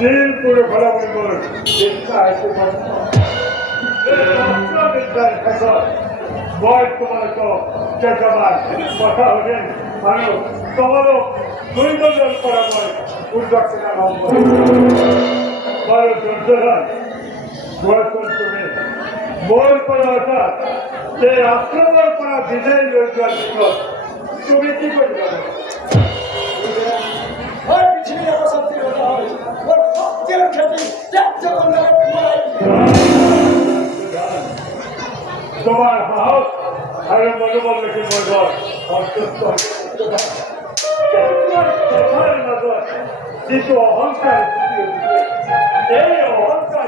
দিন করে ভালো মেম্বর চিন্তা আসতে পারত বিদ্যার ফসল বয়স তোমার তো চেতবার কথা হলেন মানুষ তোমারও দুই বছর করা হয় উদ্যোক্তা নম্বর বড় যন্ত্রণার বয়সন তুমি বই করা অর্থাৎ যে আক্রমণ করা বিজয় রোজগার দিবস তুমি কি করবে তোমার সাহস আর মনোবল রেখে মনোবল অসুস্থ কিছু অহংকার এই অহংকার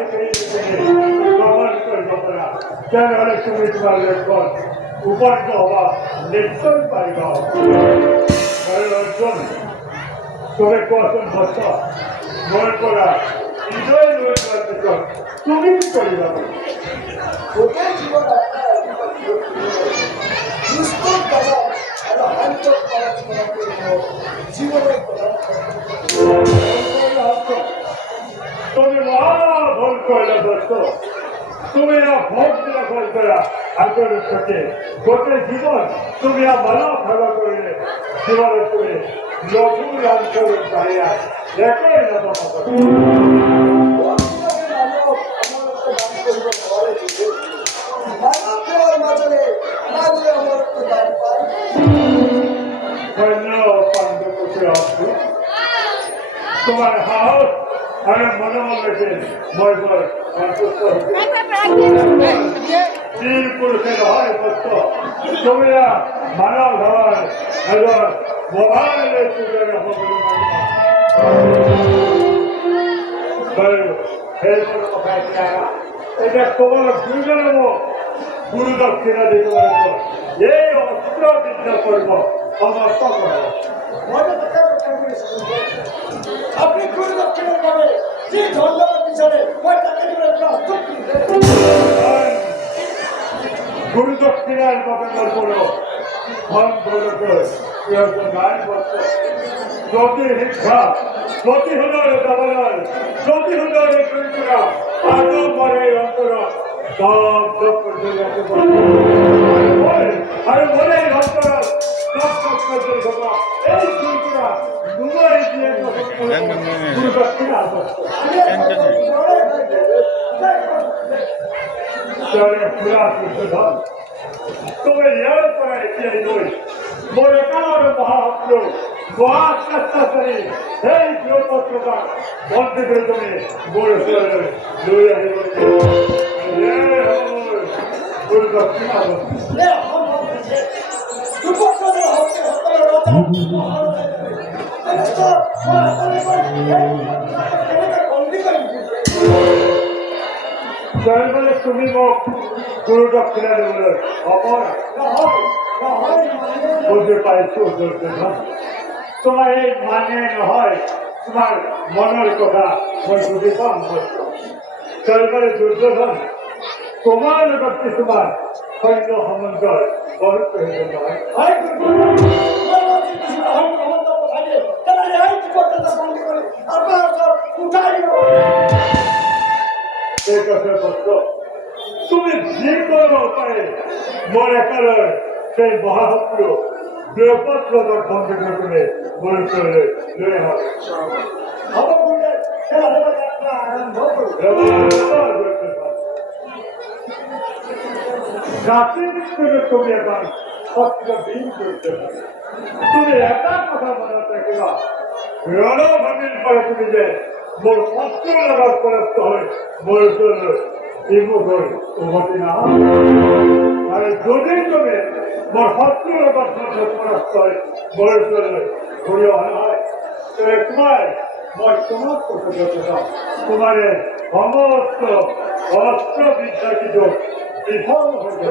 প্রমাণ করব না কেন হলে তুমি তোমার লেখন উপার্য হওয়া নিশ্চয় পাইব অর্জন তবে কখন ভাষা মনে করা হৃদয় রোজগার পিছন তুমি কি করিবা ওদের জীবন জীবনের তুমি মহাভোগ করলে দোস্ত তুমি ভোগ দিলা ভোগ করা আগরের সাথে গোটে জীবন তুমি ভালো ভালো করলে জীবনে তুমি লঘু অঞ্চলের চাহিদা একই তোমার সাহস আর মনোবল রেখে ময়বর সন্তুষ্ট তিন পুরুষের হয় সত্য তোমরা মানব ধর এবার মোবাইলের পূজার এটা তোমার দুজনের গুরু দক্ষিণা দিতে পারব এই অস্ত্র বিদ্যা করব সমস্ত করব আপনি গুরু দক্ষিণের ভাবে যে ধন্যবাদ পিছনে গুরু দক্ষিণার কথা করো ধন নাই প্রতি শিক্ষা প্রতি হুনর দাবনার প্রতি হুনরে করিরা আদম মরে অন্তর সব সব করতে আর মনে অন্তর সব সব করতে বাবা এই করিরা দুবাই দিয়ে গুরু দক্ষিণা তবে ইয়ার পরে এটি নই মোর একার মহাপ্র মহাশাস্ত্রী এই গৃহপত্রটা বলতে পেরে তুমি বলে লই আসবে গুরু দক্ষিণা বলে তুমি মোক গুরু দক্ষিণা দেবে বুঝতে পাইছো তোমার এই মানে নহয় তোমার মনের কথা মই বুঝি পাম তারপরে দুর্যোধন তোমার লগত কিছুমান সৈন্য সমন্বয় বহুত প্রয়োজন নহয় তুমি যে কোনো উপায়ে মোর একালের সেই মহাপুর বৃহপত্রতার বন্ধু করে বলে চলে লয়ে হবে জাতির করে তুমি এখন সত্য দিন করতে পারো তুমি একটা কথা মনে রাখিবা রণভূমির পরে তুমি যে মোর শস্ত্র লাগার পরাস্ত হয় মোর উন্নতি না আর যদি তুমি মোর শস্ত্র লাগার পরাস্ত হয় মোর ঘুরিয়ে ভালো হয় তো তোমার মই তোমার করতে চাও তোমার সমস্ত অস্ত্র বিদ্যা কিছু বিফল হয়ে